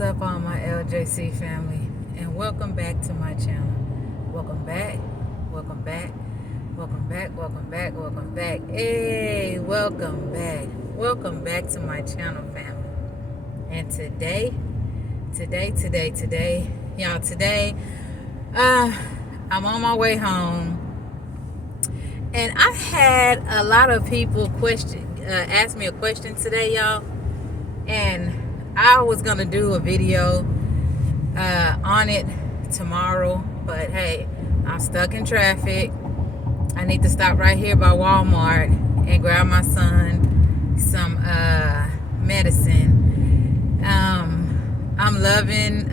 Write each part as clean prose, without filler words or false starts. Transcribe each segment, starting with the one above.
What's up, all my LJC family, and welcome back to my channel. Welcome back, welcome back, welcome back, welcome back, welcome back. Hey, welcome back to my channel, family. And today, y'all, I'm on my way home, and I had a lot of people ask me a question today, y'all, and I was gonna do a video on it tomorrow, but hey, I'm stuck in traffic. I need to stop right here by Walmart and grab my son some medicine. I'm loving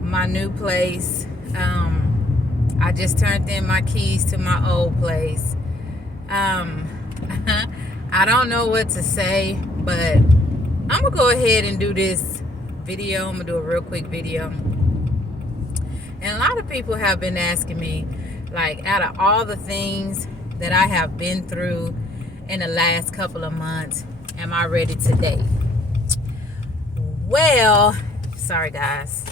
my new place. I just turned in my keys to my old place. I don't know what to say, but I'm gonna go ahead and do this video. I'm gonna do a real quick video. And a lot of people have been asking me, like, out of all the things that I have been through in the last couple of months, am I ready to date? Well, sorry guys.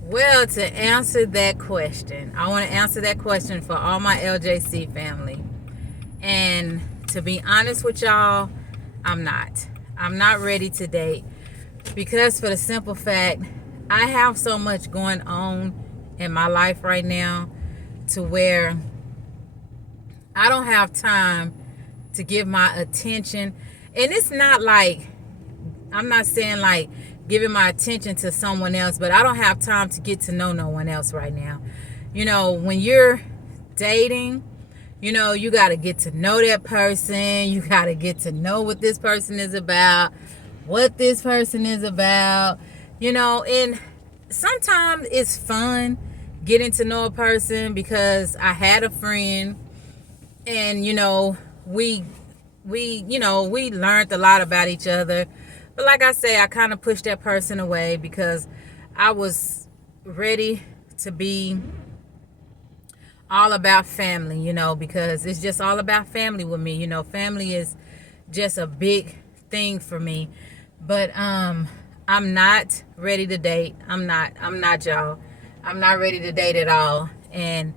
Well, to answer that question, I want to answer that question for all my LJC family. And to be honest with y'all, I'm not ready to date, because for the simple fact, I have so much going on in my life right now to where I don't have time to give my attention. And it's not like, I'm not saying like giving my attention to someone else, but I don't have time to get to know no one else right now. You know, when you're dating, you know, you got to get to know that person. You got to get to know what this person is about, what this person is about, you know. And sometimes it's fun getting to know a person, because I had a friend, and, you know, we learned a lot about each other. But like I say, I kind of pushed that person away because I was ready to be all about family, you know, because it's just all about family with me. You know, family is just a big thing for me. But I'm not ready to date. I'm not, y'all. I'm not ready to date at all. And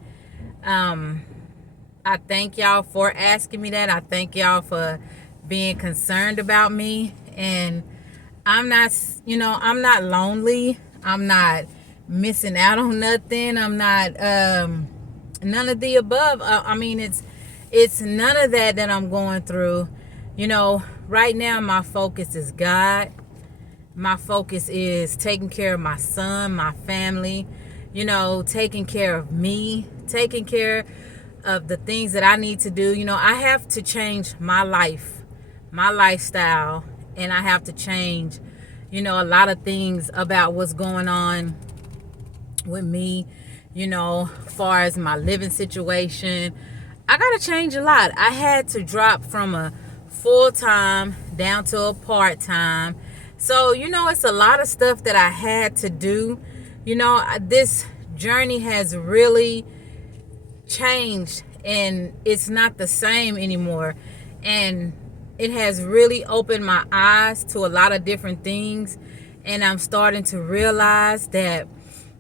I thank y'all for asking me that. I thank y'all for being concerned about me. And I'm not, you know, I'm not lonely. I'm not missing out on nothing. I'm not none of the above. I mean, it's none of that I'm going through. You know, right now my focus is God. My focus is taking care of my son, my family, you know, taking care of me, taking care of the things that I need to do. You know, I have to change my life, my lifestyle, and I have to change, you know, a lot of things about what's going on with me, you know, as far as my living situation. I got to change a lot. I had to drop from a full-time down to a part-time. So, you know, it's a lot of stuff that I had to do. You know, this journey has really changed, and it's not the same anymore. And it has really opened my eyes to a lot of different things. And I'm starting to realize that,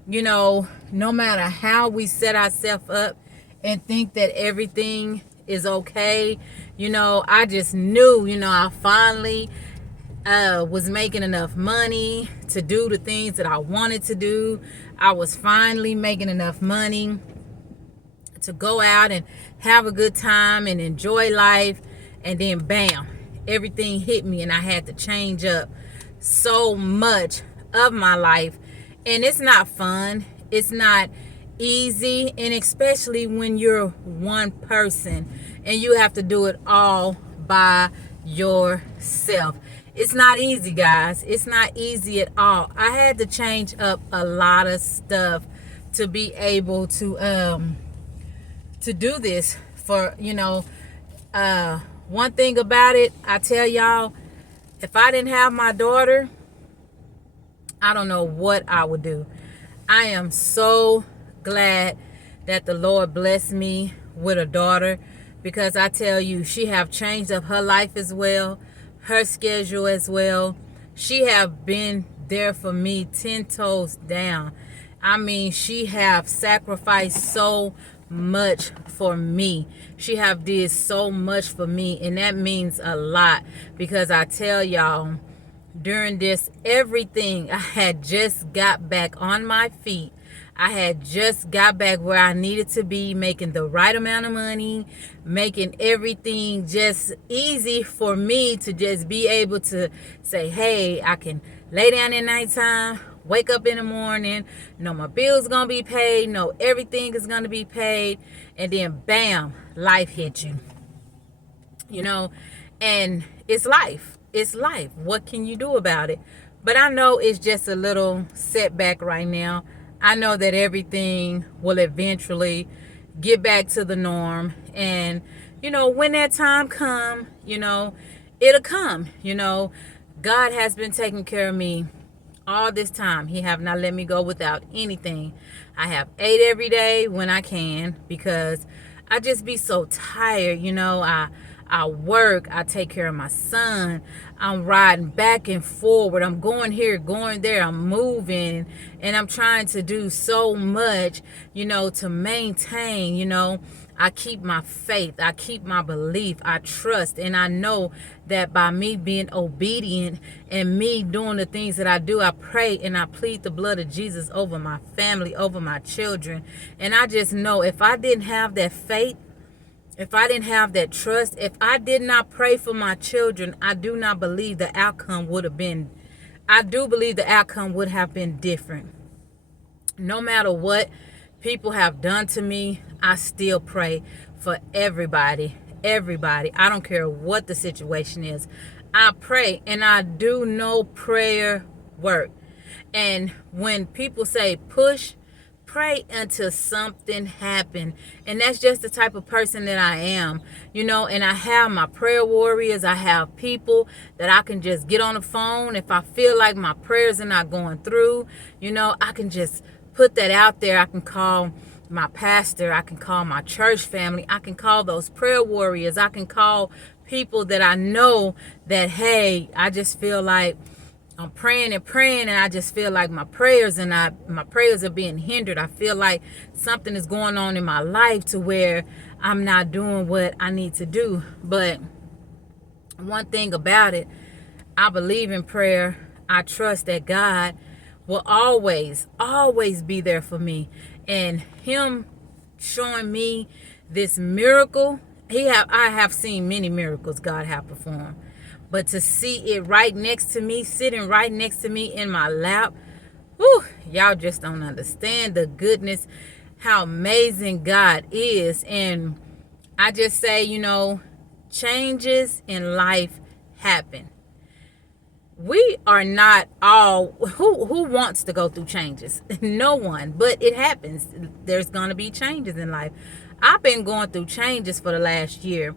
you know, no matter how we set ourselves up and think that everything is okay, you know, I just knew, you know, I finally was making enough money to do the things that I wanted to do. I was finally making enough money to go out and have a good time and enjoy life. And then bam, everything hit me, and I had to change up so much of my life. And it's not fun. It's not easy. And especially when you're one person and you have to do it all by yourself. It's not easy, guys. It's not easy at all. I had to change up a lot of stuff to be able to do this. For, you know, one thing about it, I tell y'all, if I didn't have my daughter, I don't know what I would do. I am so glad that the Lord blessed me with a daughter, because I tell you, she have changed up her life as well, her schedule as well. She have been there for me 10 toes down. I mean, she have sacrificed so much for me. She have did so much for me, and that means a lot, because I tell y'all, during this everything, I had just got back on my feet. I had just got back where I needed to be, making the right amount of money, making everything just easy for me to just be able to say, hey, I can lay down at nighttime, wake up in the morning, know my bills gonna be paid, know everything is gonna be paid, and then bam, life hit you. You know, and it's life. It's life. What can you do about it? But I know it's just a little setback right now. I know that everything will eventually get back to the norm. And, you know, when that time come, you know, it'll come. You know, God has been taking care of me all this time. He have not let me go without anything. I have ate every day when I can, because I just be so tired. You know, I work, I take care of my son, I'm riding back and forward, I'm going here, going there, I'm moving, and I'm trying to do so much, you know, to maintain, you know. I keep my faith, I keep my belief, I trust, and I know that by me being obedient and me doing the things that I do, I pray and I plead the blood of Jesus over my family, over my children. And I just know if I didn't have that faith, if I didn't have that trust, if I did not pray for my children, I do not believe the outcome would have been, I do believe the outcome would have been different. No matter what people have done to me, I still pray for everybody. Everybody. I don't care what the situation is. I pray, and I do know prayer work. And when people say push, pray until something happen. And that's just the type of person that I am, you know. And I have my prayer warriors. I have people that I can just get on the phone if I feel like my prayers are not going through. You know, I can just put that out there. I can call my pastor, I can call my church family, I can call those prayer warriors, I can call people that I know that, hey, I just feel like I'm praying and I just feel like my prayers are being hindered. I feel like something is going on in my life to where I'm not doing what I need to do. But one thing about it, I believe in prayer. I trust that God will always be there for me. And him showing me this miracle, I have seen many miracles God have performed. But to see it right next to me, sitting right next to me in my lap, whew, y'all just don't understand the goodness, how amazing God is. And I just say, you know, changes in life happen. We are not all, who wants to go through changes? No one, but it happens. There's going to be changes in life. I've been going through changes for the last year,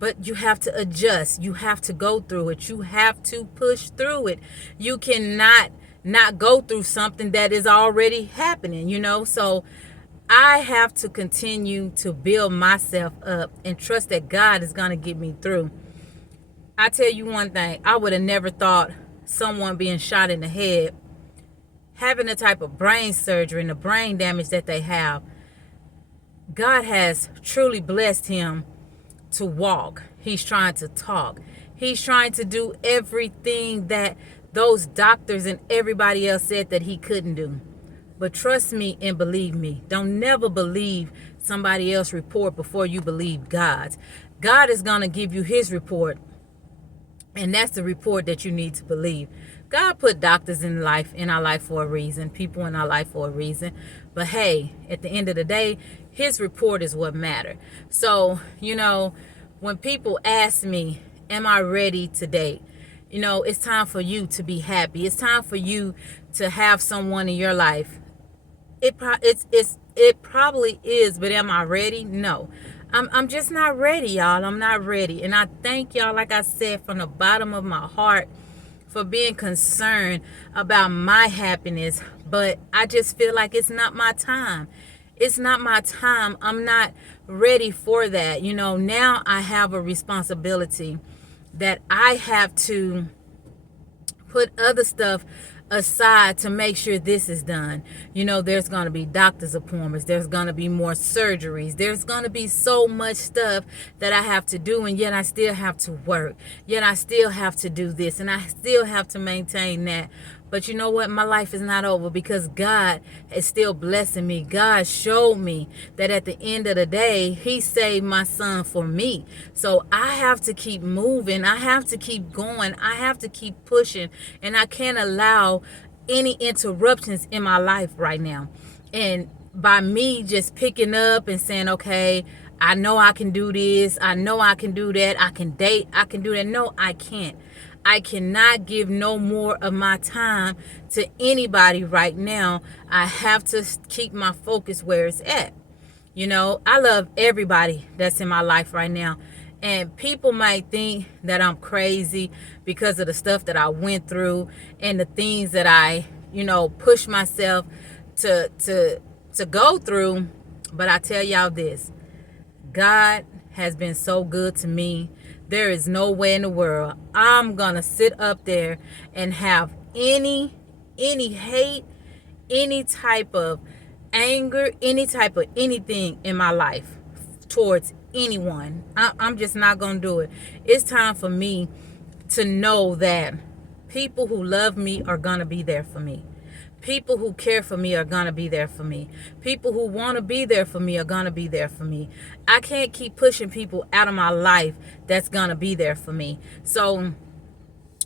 but you have to adjust. You have to go through it. You have to push through it. You cannot not go through something that is already happening, you know. So I have to continue to build myself up and trust that God is going to get me through. I tell you one thing, I would have never thought someone being shot in the head, having the type of brain surgery and the brain damage that they have, God has truly blessed him to walk. He's trying to talk. He's trying to do everything that those doctors and everybody else said that he couldn't do. But trust me and believe me. Don't never believe somebody else's report before you believe God's. God is going to give you his report. And that's the report that you need to believe. God put doctors in our life for a reason, people in our life for a reason. But hey, at the end of the day, his report is what matters. So, you know, when people ask me, am I ready to date? You know, it's time for you to be happy. It's time for you to have someone in your life. It probably is, but am I ready? No. I'm just not ready, y'all. I'm not ready. And I thank y'all, like I said, from the bottom of my heart for being concerned about my happiness. But I just feel like it's not my time. It's not my time. I'm not ready for that. You know, now I have a responsibility that I have to put other stuff aside to make sure this is done. There's going to be doctor's appointments, there's going to be more surgeries, there's going to be so much stuff that I have to do, and yet I still have to work, yet I still have to do this, and I still have to maintain that. But you know what? My life is not over, because God is still blessing me. God showed me that at the end of the day, he saved my son for me. So I have to keep moving. I have to keep going. I have to keep pushing. And I can't allow any interruptions in my life right now. And by me just picking up and saying, okay, I know I can do this, I know I can do that, I can date, I can do that. No, I can't. I cannot give no more of my time to anybody right now. I have to keep my focus where it's at. I love everybody that's in my life right now. And people might think that I'm crazy because of the stuff that I went through and the things that I, push myself to go through. But I tell y'all this, God has been so good to me. There is no way in the world I'm gonna sit up there and have any hate, any type of anger, any type of anything in my life towards anyone. I'm just not gonna do it. It's time for me to know that people who love me are gonna be there for me. People who care for me are going to be there for me. People who want to be there for me are going to be there for me. I can't keep pushing people out of my life that's going to be there for me. So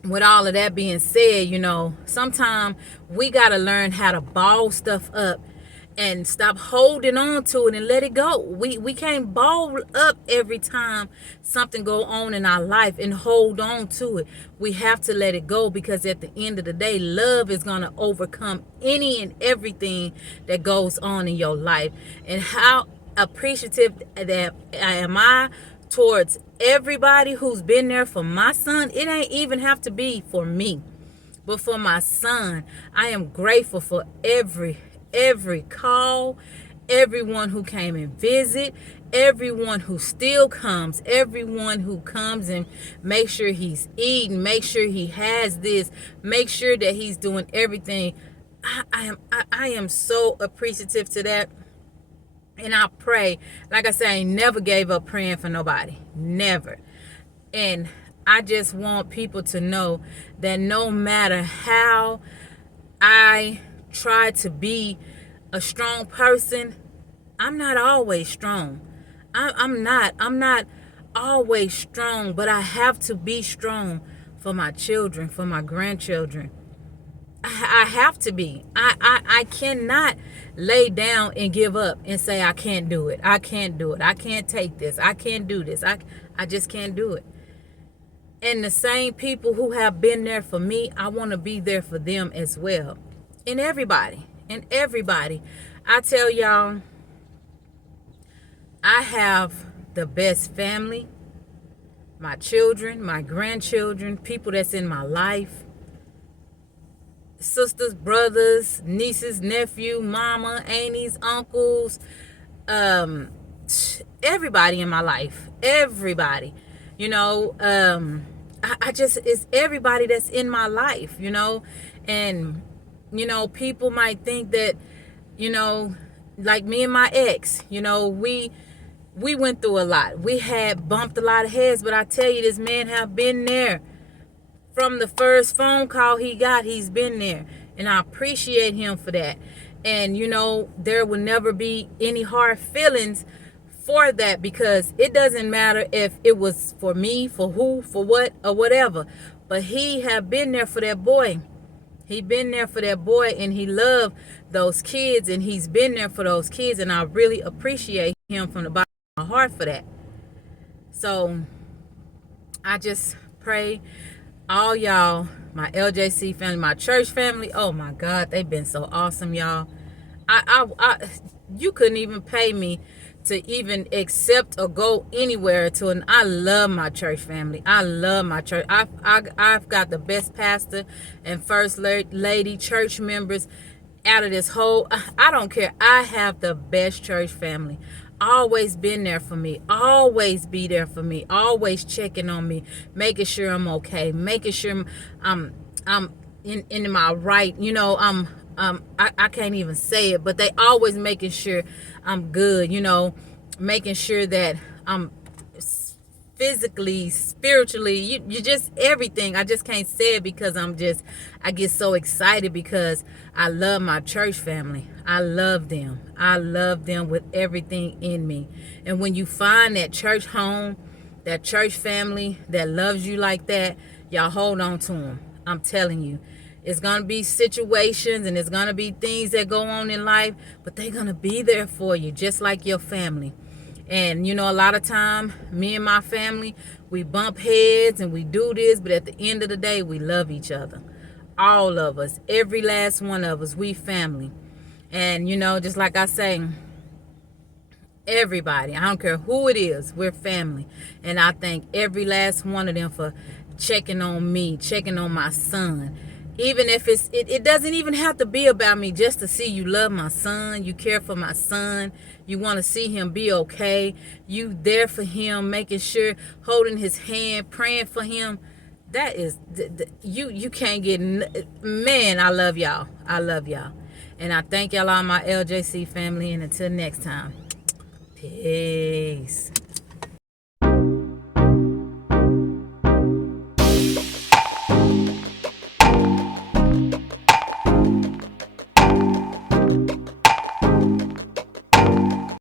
with all of that being said, sometimes we got to learn how to ball stuff up and stop holding on to it and let it go. We can't ball up every time something go on in our life and hold on to it. We have to let it go, because at the end of the day, love is going to overcome any and everything that goes on in your life. And how appreciative that am I towards everybody who's been there for my son. It ain't even have to be for me, but for my son. I am grateful for every call, everyone who came and visit, everyone who still comes, everyone who comes and make sure he's eating, make sure he has this, make sure that he's doing everything. I am so appreciative to that. And I pray, like I said, I ain't never gave up praying for nobody. Never. And I just want people to know that no matter how I try to be a strong person, I'm not always strong. I'm not always strong, but I have to be strong for my children, for my grandchildren. I have to be. I cannot lay down and give up and say I can't do it. I can't do it. I can't take this. I can't do this. I just can't do it. And the same people who have been there for me, I want to be there for them as well. And everybody. I tell y'all, I have the best family. My children, my grandchildren, people that's in my life. Sisters, brothers, nieces, nephew, mama, aunties, uncles, everybody in my life. Everybody. I just, it's everybody that's in my life, and people might think that, like me and my ex, we went through a lot. We had bumped a lot of heads, but I tell you, this man have been there. From the first phone call he got, he's been there. And I appreciate him for that. And, there will never be any hard feelings for that, because it doesn't matter if it was for me, for who, for what, or whatever. But he have been there for that boy. He been there for that boy, and he loved those kids, and he's been there for those kids. And I really appreciate him from the bottom of my heart for that. So I just pray all y'all, my LJC family, my church family, oh my God, they've been so awesome, y'all. You couldn't even pay me to even accept or go anywhere to an. I love my church family. I love my church. I've got the best pastor and first lady church members out of this whole. I don't care. I have the best church family. Always been there for me, always be there for me, always checking on me, making sure I'm okay, making sure I'm in my right, I can't even say it, but they always making sure I'm good, making sure that I'm physically, spiritually, you just everything. I just can't say it because I get so excited because I love my church family. I love them. I love them with everything in me. And when you find that church home, that church family that loves you like that, y'all hold on to them. I'm telling you. It's going to be situations and it's going to be things that go on in life, but they're going to be there for you, just like your family. And, a lot of time, me and my family, we bump heads and we do this, but at the end of the day, we love each other. All of us, every last one of us, we family. And, just like I say, everybody, I don't care who it is, we're family. And I thank every last one of them for checking on me, checking on my son. Even if it doesn't even have to be about me, just to see you love my son, you care for my son, you want to see him be okay, you there for him, making sure, holding his hand, praying for him. That is, you can't get, man, I love y'all. I love y'all. And I thank y'all, all my LJC family, and until next time, peace.